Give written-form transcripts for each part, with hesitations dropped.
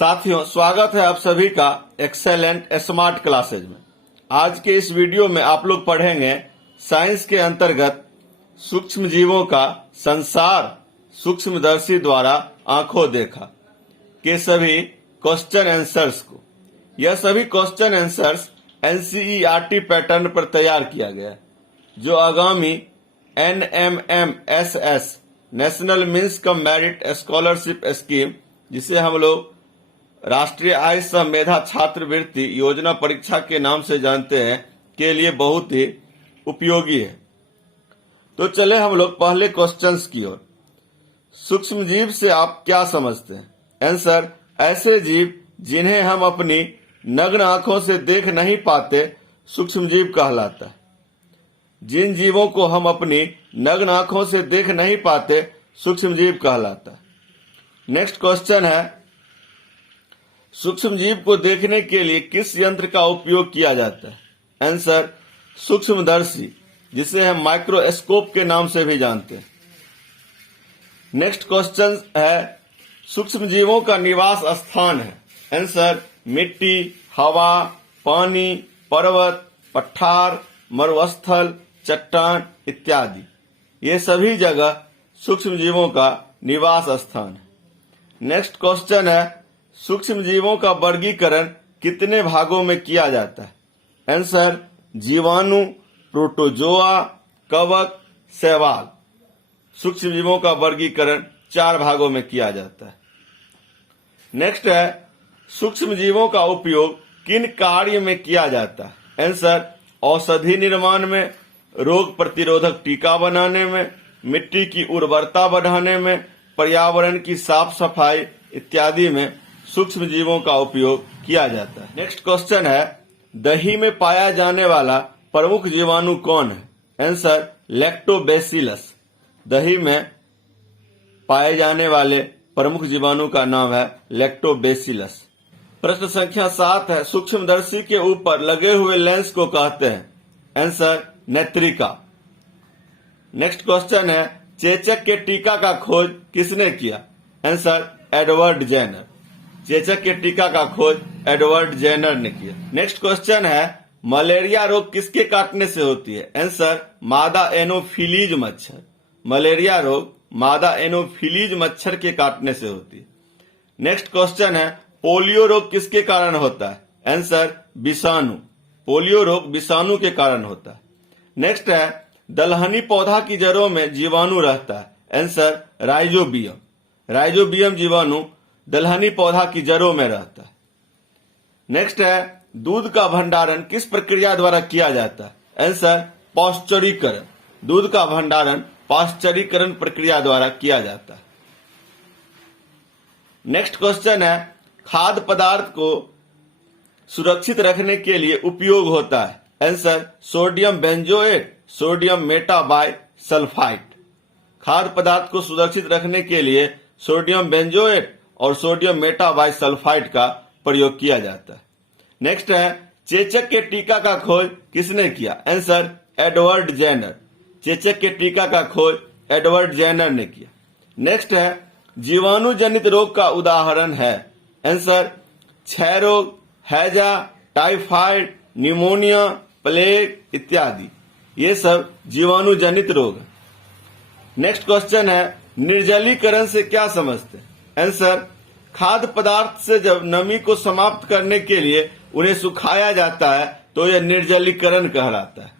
साथियों, स्वागत है आप सभी का एक्सेलेंट स्मार्ट क्लासेज में। आज के इस वीडियो में आप लोग पढ़ेंगे साइंस के अंतर्गत सूक्ष्म जीवों का संसार सूक्ष्मदर्शी द्वारा आंखों देखा के सभी क्वेश्चन आंसर्स को। यह सभी क्वेश्चन आंसर्स एनसीईआरटी पैटर्न पर तैयार किया गया है, जो आगामी NMMSS national means cum merit scholarship scheme, जिसे हम लोग राष्ट्रीय आय सह मेधा छात्रवृत्ति योजना परीक्षा के नाम से जानते हैं, के लिए बहुत ही उपयोगी है। तो चले हम लोग पहले क्वेश्चंस की ओर। सूक्ष्म जीव से आप क्या समझते हैं? आंसर: ऐसे जीव जिन्हें हम अपनी नग्न आंखों से देख नहीं पाते सूक्ष्म जीव कहलाता है। जिन जीवों को हम अपनी नग्न आंखों से देख नहीं पाते सूक्ष्म जीव कहलाता है। नेक्स्ट क्वेश्चन है, सूक्ष्म जीव को देखने के लिए किस यंत्र का उपयोग किया जाता है? आंसर: सूक्ष्मदर्शी, जिसे हम माइक्रोस्कोप के नाम से भी जानते हैं। नेक्स्ट क्वेश्चन है, सूक्ष्म जीवों का निवास स्थान है? आंसर: मिट्टी, हवा, पानी, पर्वत, पठार, मरुस्थल, चट्टान इत्यादि। ये सभी जगह सूक्ष्म जीवों का निवास स्थान है। नेक्स्ट क्वेश्चन है, सूक्ष्म जीवों का वर्गीकरण कितने भागों में किया जाता है? आंसर: जीवाणु, प्रोटोजोआ, कवक, शैवाल। सूक्ष्म जीवों का वर्गीकरण 4 भागों में किया जाता है। नेक्स्ट है, सूक्ष्म जीवों का उपयोग किन कार्य में किया जाता है? आंसर: औषधि निर्माण में, रोग प्रतिरोधक टीका बनाने में, मिट्टी की उर्वरता बढ़ाने में, पर्यावरण की साफ सफाई इत्यादि में सूक्ष्म जीवों का उपयोग किया जाता है। नेक्स्ट क्वेश्चन है, दही में पाया जाने वाला प्रमुख जीवाणु कौन है? Answer: lactobacillus. दही में पाए जाने वाले प्रमुख जीवाणु का नाम है लैक्टोबैसिलस। प्रश्न संख्या 7 है, सूक्ष्मदर्शी के ऊपर लगे हुए लेंस को कहते हैं? आंसर: नेत्रिका। नेक्स्ट क्वेश्चन है, चेचक के टीका का खोज किसने किया? Answer: Edward Jenner. चेचक के टीका का खोज एडवर्ड जेनर ने किया। नेक्स्ट क्वेश्चन है, मलेरिया रोग किसके काटने से होती है? आंसर: मादा एनोफिलीज मच्छर। मलेरिया रोग मादा एनोफिलीज मच्छर के काटने से होती है। नेक्स्ट क्वेश्चन है, पोलियो रोग किसके कारण होता है? आंसर: विषाणु। पोलियो रोग विषाणु के कारण होता है। नेक्स्ट है, दलहनी पौधा की जड़ों में जीवाणु रहता है? Answer: rhizobium. राइजोबियम जीवाणु दलहनी पौधा की जड़ों में रहता है। नेक्स्ट है, दूध का भंडारण किस प्रक्रिया द्वारा किया जाता है? आंसर: पाश्चरीकरण। दूध का भंडारण पाश्चरीकरण प्रक्रिया द्वारा किया जाता है। नेक्स्ट क्वेश्चन है, खाद्य पदार्थ को सुरक्षित रखने के लिए उपयोग होता है? Answer: sodium benzoate, sodium metabisulphite. खाद्य पदार्थ को सुरक्षित रखने के लिए सोडियम बेंजोएट और सोडियम मेटाबाइसल्फाइड का प्रयोग किया जाता है। नेक्स्ट है, चेचक के टीका का खोज किसने किया? Answer: Edward Jenner. चेचक के टीका का खोज एडवर्ड जेनर ने किया। नेक्स्ट है, जीवाणु जनित रोग का उदाहरण है? आंसर: क्षय रोग, हैजा, टाइफाइड, निमोनिया, प्लेग इत्यादि। ये सब जीवाणु जनित रोग है। नेक्स्ट क्वेश्चन है, निर्जलीकरण से क्या समझते हैं? आंसर: खाद्य पदार्थ से जब नमी को समाप्त करने के लिए उन्हें सुखाया जाता है तो यह निर्जलीकरण कहलाता है।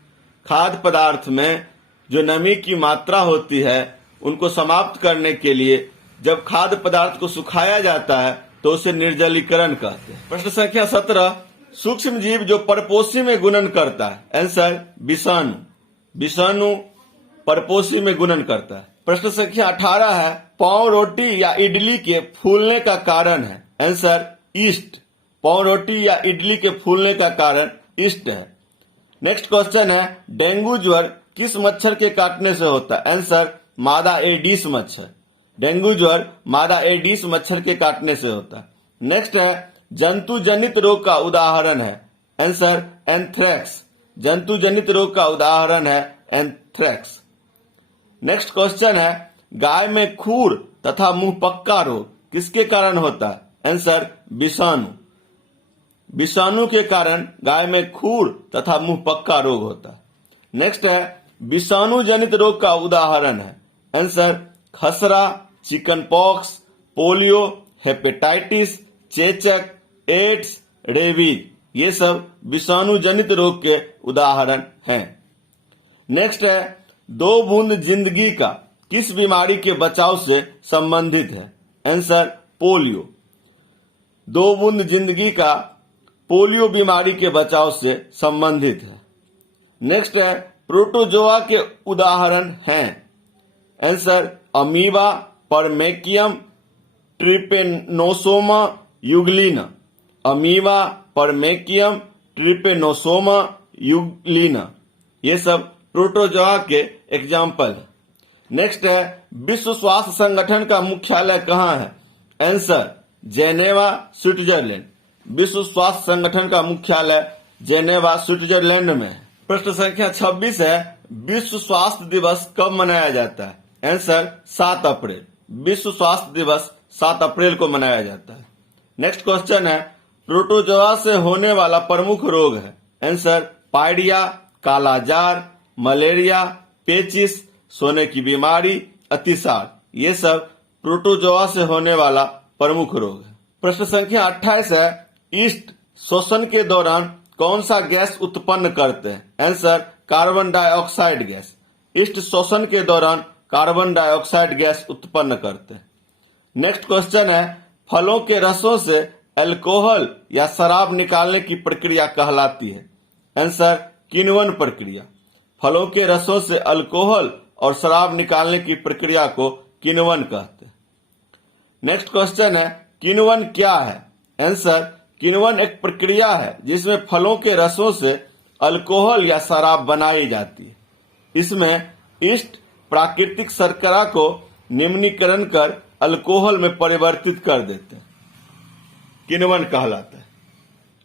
खाद्य पदार्थ में जो नमी की मात्रा होती है उनको समाप्त करने के लिए जब खाद्य पदार्थ को सुखाया जाता है तो उसे निर्जलीकरण कहते हैं। प्रश्न संख्या 17, सूक्ष्म जीव जो परपोषी में गुणन करता है? आंसर: विषाणु। विषाणु परपोषी में गुणन करता है। प्रश्न संख्या 18 है, पाव रोटी या इडली के फूलने का कारण है? Answer: east. पाव रोटी या इडली के फूलने का कारण ईस्ट है। नेक्स्ट क्वेश्चन है, डेंगू ज्वर किस मच्छर के काटने से होता है? आंसर: मादा एडिस मच्छर। डेंगू ज्वर मादा एडिस मच्छर के काटने से होता है। नेक्स्ट है, जंतु जनित रोग का उदाहरण है? Answer: anthrax. जंतु जनित रोग का उदाहरण है एंथ्रेक्स। नेक्स्ट क्वेश्चन है, गाय में खुर तथा मुंह पक्का रोग किसके कारण होता है? आंसर विषाणु। विषाणु के कारण गाय में खुर तथा मुंह पक्का रोग होता है। नेक्स्ट है विषाणु जनित रोग का उदाहरण है आंसर खसरा, चिकन पॉक्स, पोलियो, हेपेटाइटिस, चेचक, एड्स, रेबीज, ये सब विषाणु जनित रोग के उदाहरण हैं। नेक्स्ट है 2 बूंद जिंदगी का किस बीमारी के बचाव से संबंधित है आंसर पोलियो। 2 बूंद जिंदगी का पोलियो बीमारी के बचाव से संबंधित है। नेक्स्ट है प्रोटोजोआ के उदाहरण हैं answer amoeba, paramecium, trypanosoma euglena. Amoeba, paramecium, trypanosoma euglena, ये सब प्रोटोजोआ के एग्जाम्पल है। नेक्स्ट है विश्व स्वास्थ्य संगठन का मुख्यालय कहाँ है आंसर जेनेवा, स्विट्जरलैंड। विश्व स्वास्थ्य संगठन का मुख्यालय जेनेवा, स्विट्जरलैंड में है। प्रश्न संख्या 26 है विश्व स्वास्थ्य दिवस कब मनाया जाता है आंसर 7 अप्रैल। विश्व स्वास्थ्य दिवस 7 अप्रैल को मनाया जाता है। नेक्स्ट क्वेश्चन है प्रोटोजोआ से होने वाला प्रमुख रोग है आंसर पायरिया, कालाजार, मलेरिया, पेचिस, सोने की बीमारी, अतिसार, ये सब प्रोटोजोआ से होने वाला प्रमुख रोग है। प्रश्न संख्या 28 है ईस्ट श्वसन के दौरान कौन सा गैस उत्पन्न करते हैं answer carbon dioxide gas. East श्वसन के दौरान कार्बन डाइऑक्साइड गैस उत्पन्न करते हैं। नेक्स्ट क्वेश्चन है फलों के रसों से अल्कोहल या शराब निकालने की प्रक्रिया कहलाती है आंसर किण्वन प्रक्रिया। फलों के रसों से अल्कोहल और शराब निकालने की प्रक्रिया को किण्वन कहते हैं। नेक्स्ट क्वेश्चन है किण्वन क्या है आंसर किण्वन एक प्रक्रिया है जिसमें फलों के रसों से अल्कोहल या शराब बनाई जाती है। इसमें ईस्ट प्राकृतिक शर्करा को निम्नीकरण कर अल्कोहल में परिवर्तित कर देते हैं, किण्वन कहलाता है।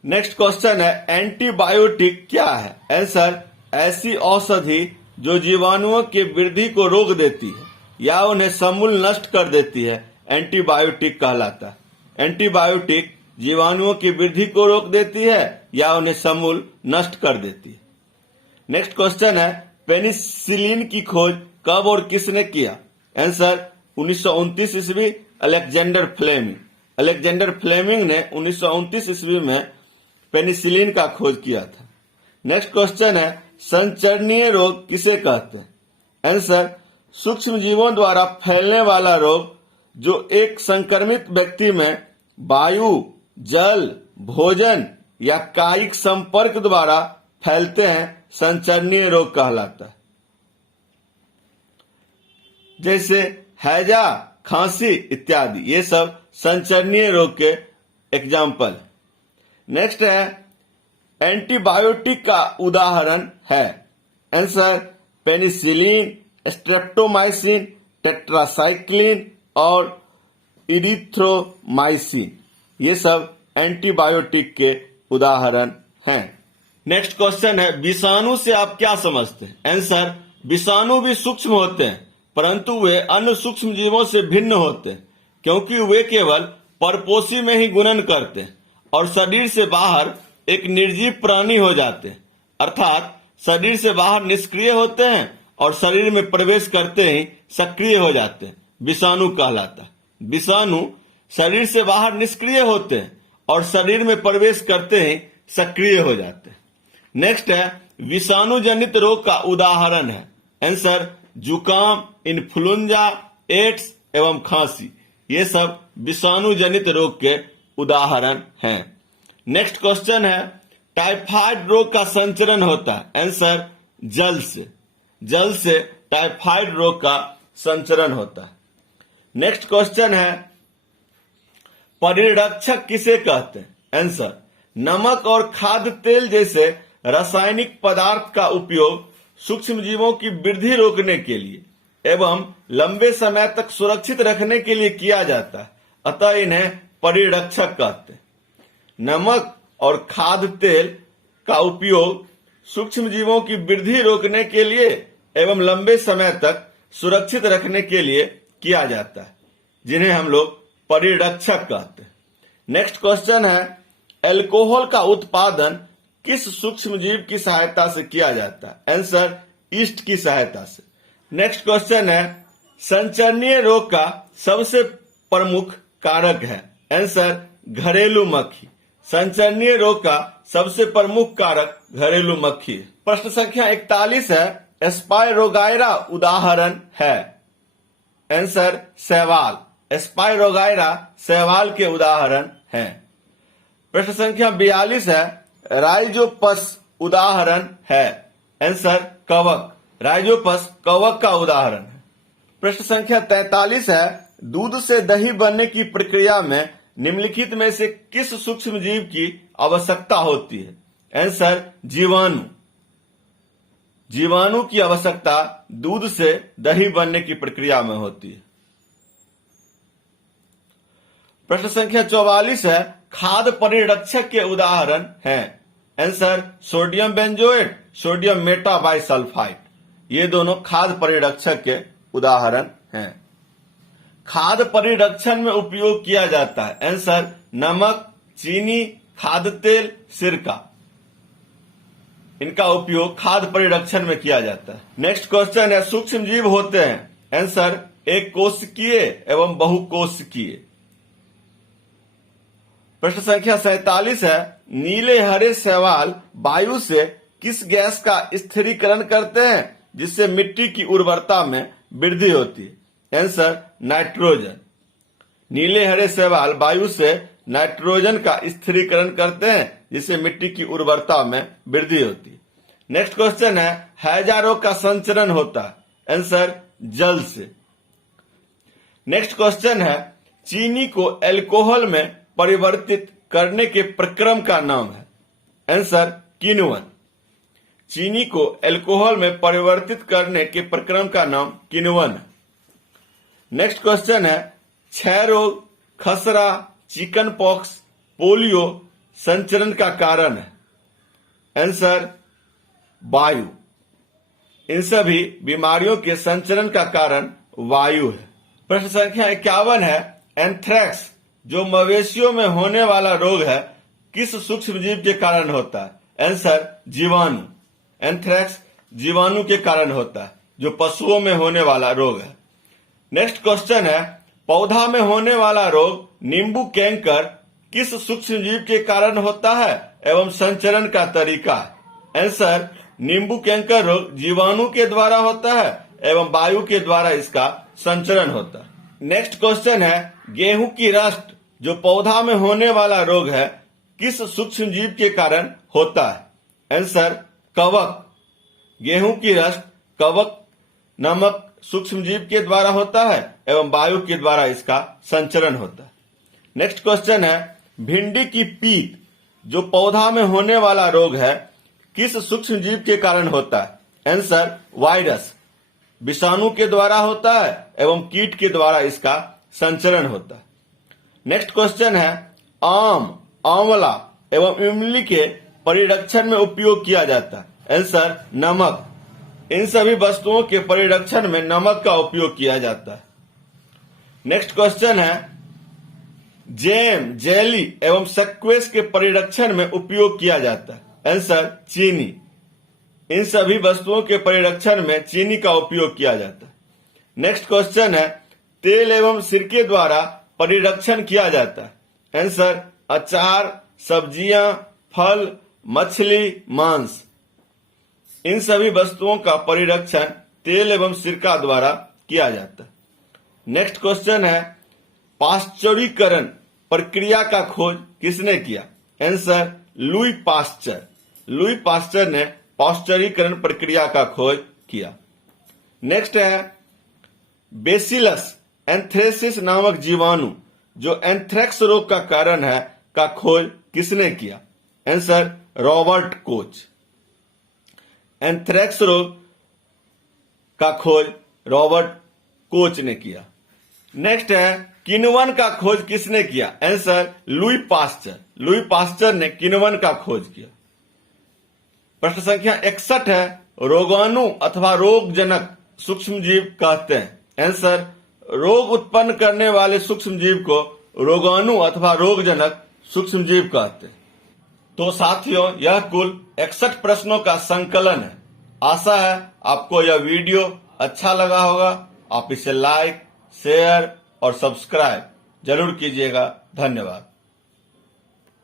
नेक्स्ट क्वेश्चन है एंटीबायोटिक क्या है आंसर ऐसी औषधि जो जीवाणुओं के वृद्धि को रोक देती है या उन्हें समूल नष्ट कर देती है, एंटीबायोटिक कहलाता है। एंटीबायोटिक जीवाणुओं की वृद्धि को रोक देती है या उन्हें समूल नष्ट कर देती है। नेक्स्ट क्वेश्चन है पेनिसिलिन की खोज कब और किसने किया आंसर 1929 ईस्वी अलेक्जेंडर फ्लेमिंग। अलेक्जेंडर फ्लेमिंग ने 1929 ईस्वी में पेनिसिलिन का खोज किया था। नेक्स्ट क्वेश्चन है संचरणीय रोग किसे कहते हैं आंसर सूक्ष्म जीवों द्वारा फैलने वाला रोग जो एक संक्रमित व्यक्ति में वायु, जल, भोजन या कायिक संपर्क द्वारा फैलते हैं, संचरणीय रोग कहलाता है। जैसे हैजा, खांसी इत्यादि, ये सब संचरणीय रोग के एग्जाम्पल। नेक्स्ट है एंटीबायोटिक का उदाहरण है आंसर पेनिसिलिन, स्ट्रेप्टोमाइसिन, टेट्रासाइक्लिन और इरिथ्रोमाइसिन, ये सब एंटीबायोटिक के उदाहरण हैं। नेक्स्ट क्वेश्चन है विषाणु से आप क्या समझते हैं आंसर विषाणु भी सूक्ष्म होते हैं परंतु वे अन्य सूक्ष्म जीवों से भिन्न होते हैं क्योंकि वे केवल परपोषी में ही गुणन करते हैं और शरीर से बाहर एक निर्जीव प्राणी हो जाते हैं, अर्थात शरीर से बाहर निष्क्रिय होते हैं और शरीर में प्रवेश करते ही सक्रिय हो जाते हैं, विषाणु कहलाता है। विषाणु शरीर से बाहर निष्क्रिय होते हैं और शरीर में प्रवेश करते ही सक्रिय हो जाते हैं। नेक्स्ट है विषाणु जनित रोग का उदाहरण है आंसर जुकाम, इन्फ्लुएंजा, एड्स एवं खांसी, ये सब विषाणु जनित रोग के उदाहरण हैं। नेक्स्ट क्वेश्चन है टाइफाइड रोग का संचरण होता है आंसर जल से। जल से टाइफाइड रोग का संचरण होता है। नेक्स्ट क्वेश्चन है परिरक्षक किसे कहते हैं आंसर नमक और खाद्य तेल जैसे रासायनिक पदार्थ का उपयोग सूक्ष्म जीवों की वृद्धि रोकने के लिए एवं लंबे समय तक सुरक्षित रखने के लिए किया जाता है, अतः इन्हें परिरक्षक कहते हैं। नमक और खाद्य तेल का उपयोग सूक्ष्म जीवों की वृद्धि रोकने के लिए एवं लंबे समय तक सुरक्षित रखने के लिए किया जाता है, जिन्हें हम लोग परिरक्षक कहते हैं। नेक्स्ट क्वेश्चन है, अल्कोहल का उत्पादन किस सूक्ष्म जीव की सहायता से किया जाता है? आंसर, ईस्ट की सहायता से। नेक्स्ट क्वेश्चन है, संचरणीय रोग का सबसे प्रमुख कारक है? आंसर, घरेलू मक्खी। संचरणीय रोग का सबसे प्रमुख कारक घरेलू मक्खी है। प्रश्न संख्या 41 है, स्पाइरोगाइरा उदाहरण है? आंसर, शैवाल। स्पाइरोगाइरा शैवाल के उदाहरण हैं। प्रश्न संख्या 42 है, राइजोपस उदाहरण है? आंसर, कवक। राइजोपस कवक का उदाहरण है। प्रश्न संख्या 43 है, दूध से दही बनने की प्रक्रिया में निम्नलिखित में से किस सूक्ष्म जीव की आवश्यकता होती है? आंसर, जीवाणु। जीवाणु की आवश्यकता दूध से दही बनने की प्रक्रिया में होती है। प्रश्न संख्या 44 है, खाद्य परिरक्षक के उदाहरण हैं? Answer, sodium benzoate, sodium metabisulphite. ये दोनों खाद्य परिरक्षक के उदाहरण हैं। खाद्य परिरक्षण में उपयोग किया जाता है? आंसर, नमक, चीनी, खाद्य तेल, सिरका। इनका उपयोग खाद्य परिरक्षण में किया जाता है। नेक्स्ट क्वेश्चन है, सूक्ष्म जीव होते हैं? आंसर, एक कोशिकीय एवं बहुकोशिकीय। प्रश्न संख्या 47 है, नीले हरे शैवाल वायु से किस गैस का स्थिरीकरण करते हैं जिससे मिट्टी की उर्वरता में वृद्धि होती है? Answer, nitrogen. नीले हरे शैवाल वायु से नाइट्रोजन का स्थिरीकरण करते हैं जिससे मिट्टी की उर्वरता में वृद्धि होती है। नेक्स्ट क्वेश्चन है, हैजा रोग का संचरण होता है? आंसर, जल से। नेक्स्ट क्वेश्चन है, चीनी को अल्कोहल में परिवर्तित करने के प्रक्रम का नाम है? आंसर, किण्वन। चीनी को अल्कोहल में परिवर्तित करने के प्रक्रम का नाम किण्वन है। नेक्स्ट क्वेश्चन है, क्षय रोग, खसरा, चिकन पॉक्स, पोलियो संचरण का कारण है? आंसर, वायु। इन सभी बीमारियों के संचरण का कारण वायु है। प्रश्न संख्या 51 है, एंथ्रेक्स जो मवेशियों में होने वाला रोग है किस सूक्ष्म जीव के कारण होता है? आंसर, जीवाणु। एंथ्रेक्स जीवाणु के कारण होता है जो पशुओं में होने वाला रोग है। नेक्स्ट क्वेश्चन है, पौधा में होने वाला रोग नींबू कैंकर किस सूक्ष्म जीव के कारण होता है एवं संचरण का तरीका है? आंसर, नींबू कैंकर रोग जीवाणु के द्वारा होता है एवं वायु के द्वारा इसका संचरण होता है। नेक्स्ट क्वेश्चन है, गेहूं की रस्ट जो पौधा में होने वाला रोग है किस सूक्ष्म जीव के कारण होता है? आंसर, कवक। गेहूं की रस्ट कवक नामक सूक्ष्म जीव के द्वारा होता है एवं वायु के द्वारा इसका संचरण होता है। नेक्स्ट क्वेश्चन है, भिंडी की पीत जो पौधा में होने वाला रोग है किस सूक्ष्म जीव के कारण होता है? Answer, virus. विषाणु के द्वारा होता है एवं कीट के द्वारा इसका संचरण होता है। नेक्स्ट क्वेश्चन है, आम, आंवला एवं इमली के परिरक्षण में उपयोग किया जाता है? आंसर, नमक। इन सभी वस्तुओं के परिरक्षण में नमक का उपयोग किया जाता है। नेक्स्ट क्वेश्चन है, जैम, जेली एवं सक्वेस के परिरक्षण में उपयोग किया जाता है? आंसर, चीनी। इन सभी वस्तुओं के परिरक्षण में चीनी का उपयोग किया जाता है। नेक्स्ट क्वेश्चन है, तेल एवं सिरके द्वारा परिरक्षण किया जाता है? आंसर, अचार, सब्जियां, फल, मछली, मांस। इन सभी वस्तुओं का परिरक्षण तेल एवं सिरका द्वारा किया जाता है। नेक्स्ट क्वेश्चन है, पाश्चरीकरण प्रक्रिया का खोज किसने किया? Answer, Louis Pasteur. Louis Pasteur ने पाश्चरीकरण प्रक्रिया का खोज किया। नेक्स्ट है, बेसिलस एंथ्रेसिस नामक जीवाणु जो एंथ्रेक्स रोग का कारण है का खोज किसने किया? Answer, Robert Koch. एंथ्रेक्स रोग का खोज रॉबर्ट कोच ने किया। नेक्स्ट है, किण्वन का खोज किसने किया? Answer, Louis Pasteur. Louis Pasteur ने किण्वन का खोज किया। प्रश्न संख्या 61 है, रोगाणु अथवा रोगजनक सूक्ष्म जीव कहते हैं? आंसर, रोग उत्पन्न करने वाले सूक्ष्म जीव को रोगाणु अथवा रोगजनक सूक्ष्मजीव कहते हैं। तो साथियों, यह कुल 61 प्रश्नों का संकलन है। आशा है आपको यह वीडियो अच्छा लगा होगा। आप इसे लाइक, शेयर और सब्सक्राइब जरूर कीजिएगा। धन्यवाद।